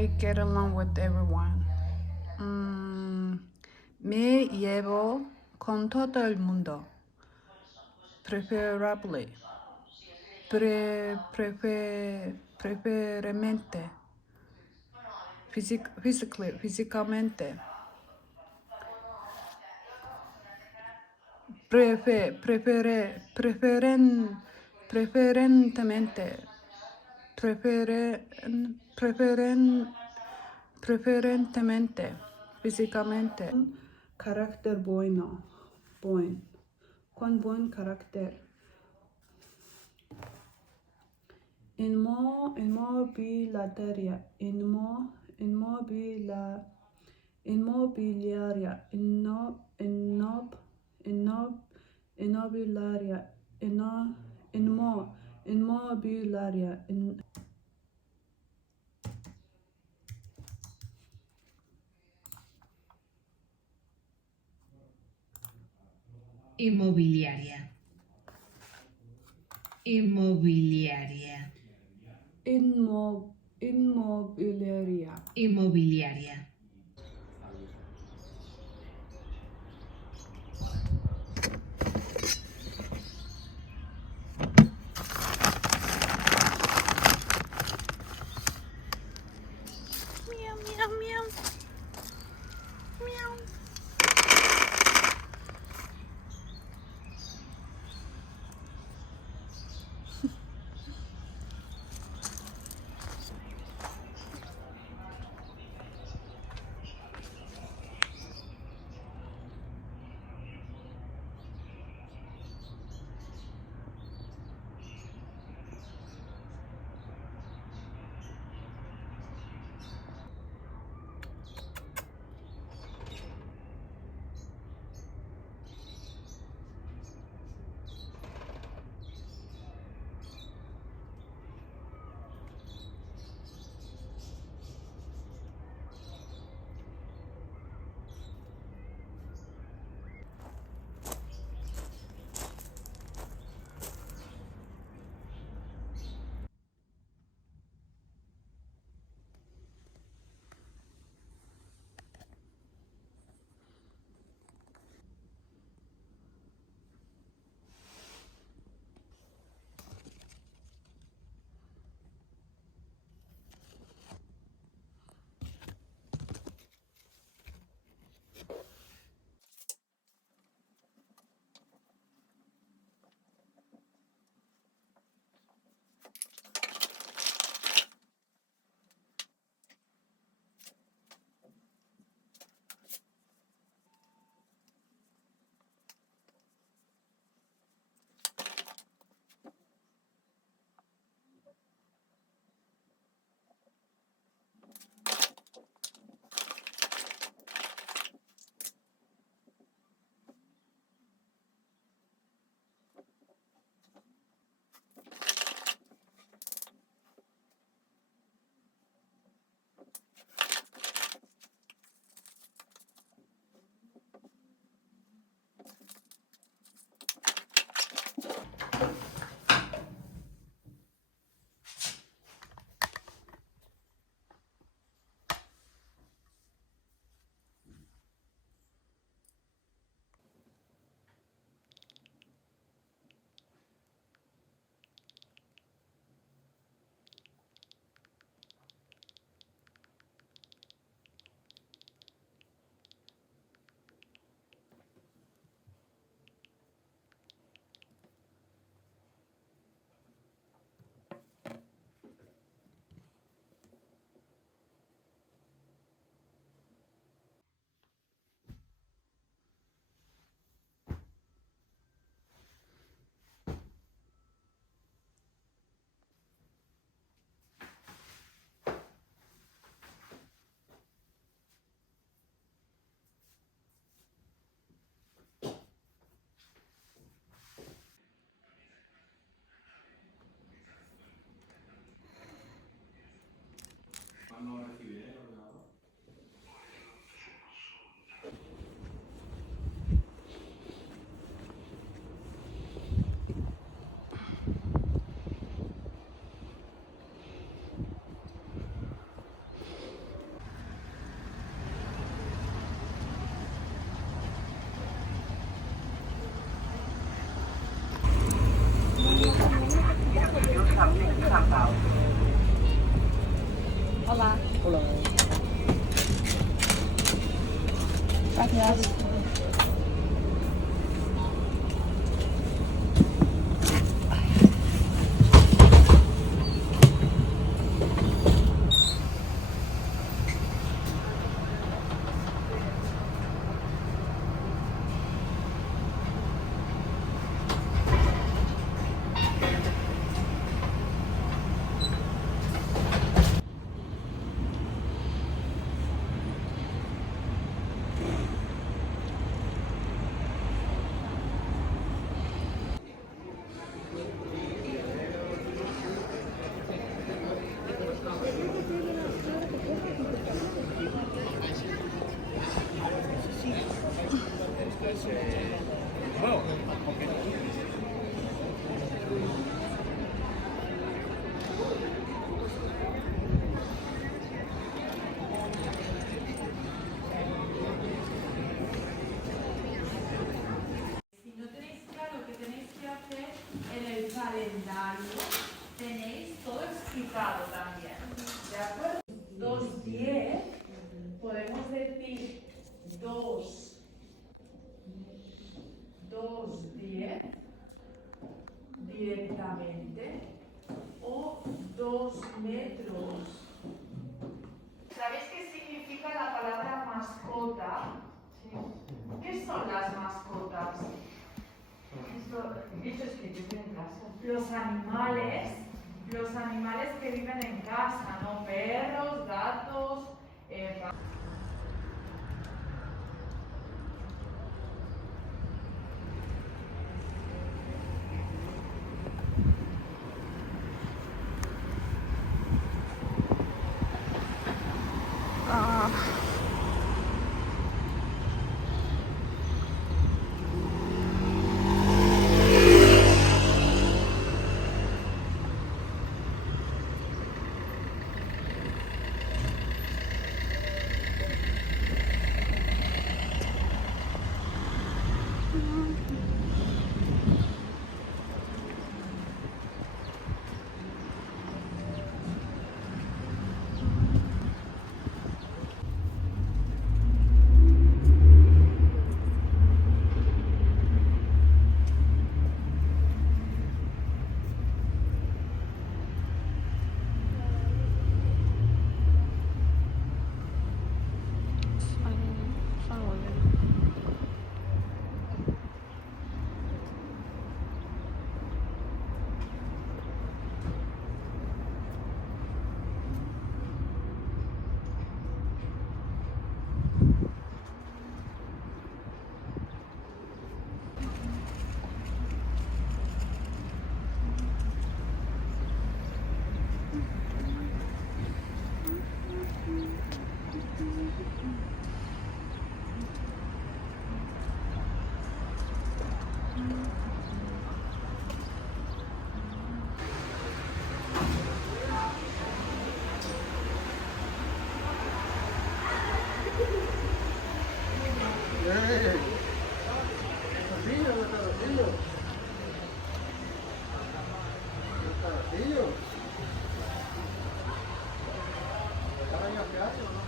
I get along with everyone. Mm, me llevo con todo el mundo. Preferably. Preferentemente. Físicamente. Preferentemente. Preferentemente. Físicamente. Carácter bueno. Con buen carácter. Inmobiliaria. Inmobiliaria. Inmobiliaria. Inmobiliaria. Inmobiliaria. Inmobiliaria. Inmobiliaria. Inmobiliaria. Meow, meow, meow. Meow. Hola. Hola. Gracias. Si no tenéis claro qué tenéis que hacer en el calendario, tenéis todo explicado también. ¿De acuerdo? 2:10, podemos decir 2:10 directamente o 2 metros. ¿Sabéis qué significa la palabra mascota? ¿Sí? ¿Qué son las mascotas? Bichos que viven en casa. Los animales que viven en casa, ¿no? Perros, gatos,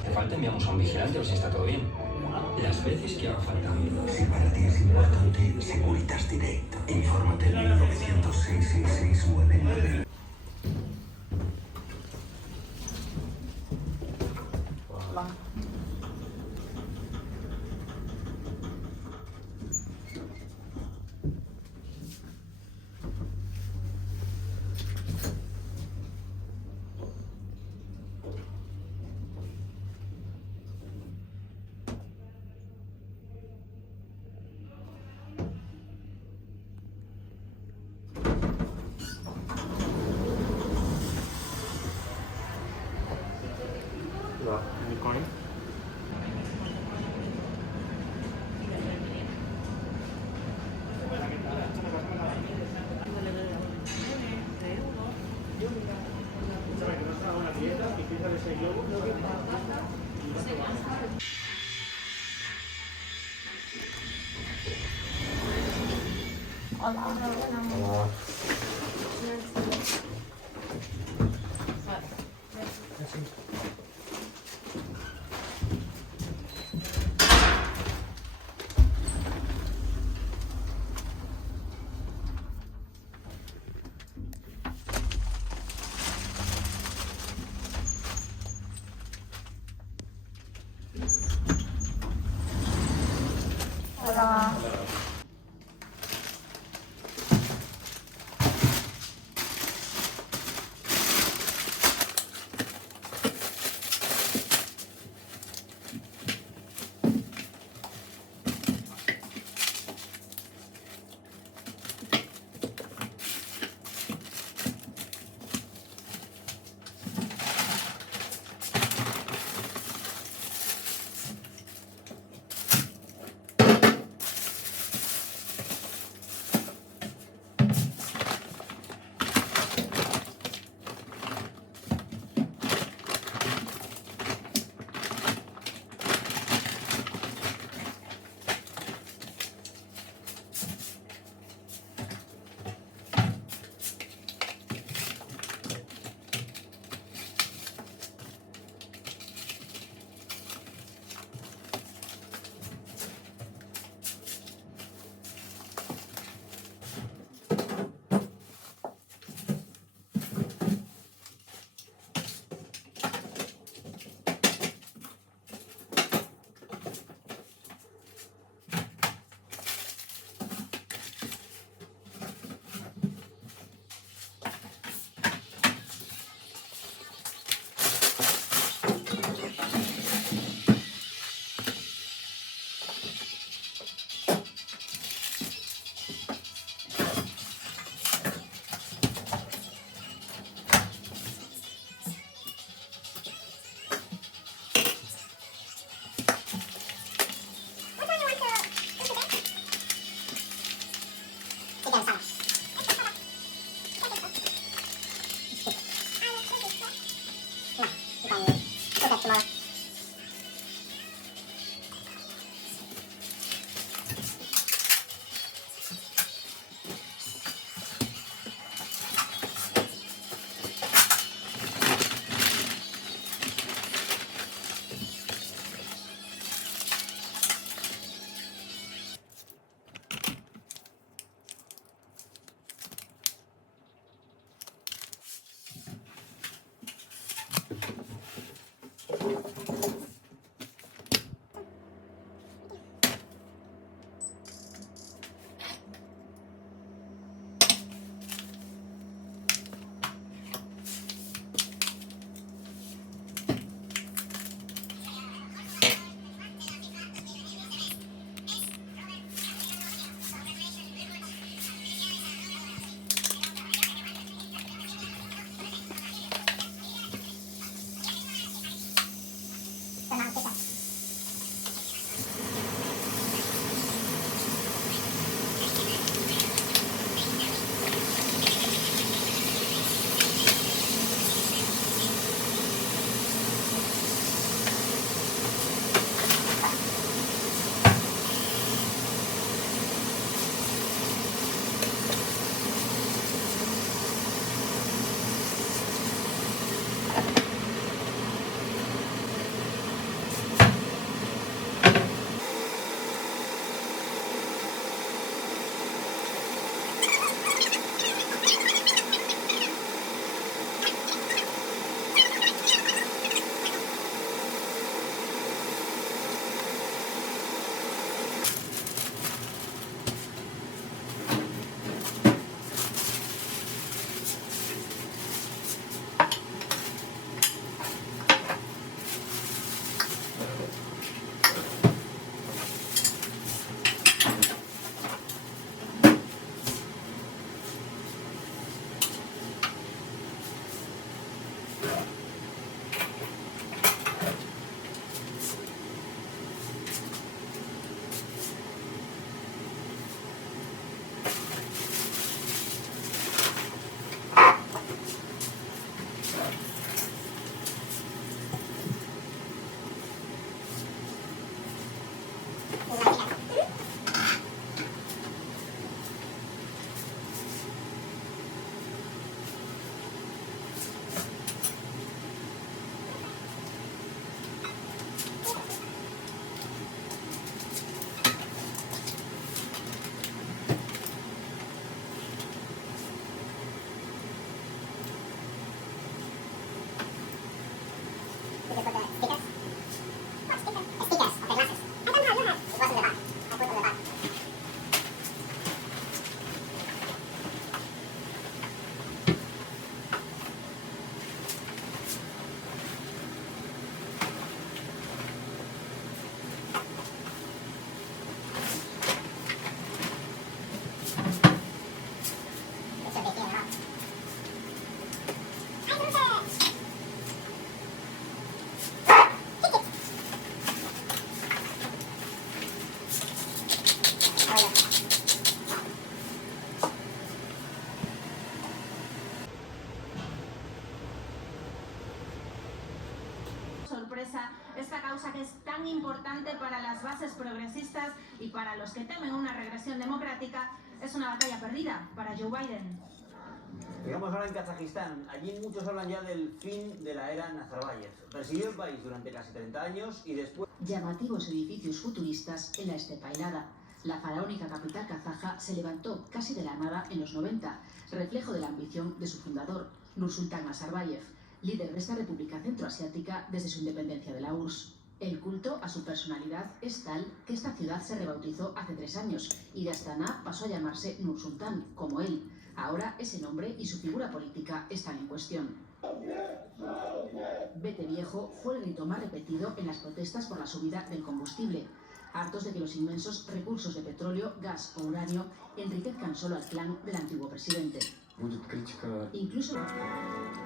Hace falta, enviamos a un vigilante a ver si está todo bien. Las veces que haga falta. Si para ti es importante, Securitas Direct. Infórmate en 900-666-999. Hola. Hola. pobreza, esta causa que es tan importante para las bases progresistas y para los que temen una regresión democrática, es una batalla perdida para Joe Biden. Llegamos ahora en Kazajistán. Allí muchos hablan ya del fin de la era Nazarbayev. Presidió el país durante casi 30 años y después... Llamativos edificios futuristas en la estepa helada. La faraónica capital kazaja se levantó casi de la nada en los 90, reflejo de la ambición de su fundador, Nursultán Nazarbayev, líder de esta república centroasiática desde su independencia de la URSS. El culto a su personalidad es tal que esta ciudad se rebautizó hace 3 años y de Astana pasó a llamarse Nursultán, como él. Ahora ese nombre y su figura política están en cuestión. Vete viejo fue el grito más repetido en las protestas por la subida del combustible, hartos de que los inmensos recursos de petróleo, gas o uranio enriquezcan solo al clan del antiguo presidente. Incluso...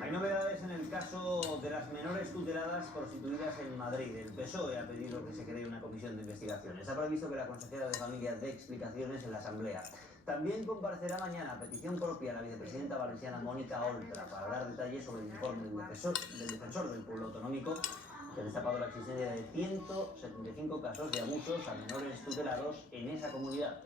Hay novedades en el caso de las menores tuteladas prostituidas en Madrid. El PSOE ha pedido que se cree una comisión de investigación. Está previsto que la consejera de Familia dé explicaciones en la Asamblea. También comparecerá mañana a petición propia la vicepresidenta valenciana Mónica Oltra para dar detalles sobre el informe del defensor del pueblo autonómico que ha destapado la existencia de 175 casos de abusos a menores tutelados en esa comunidad.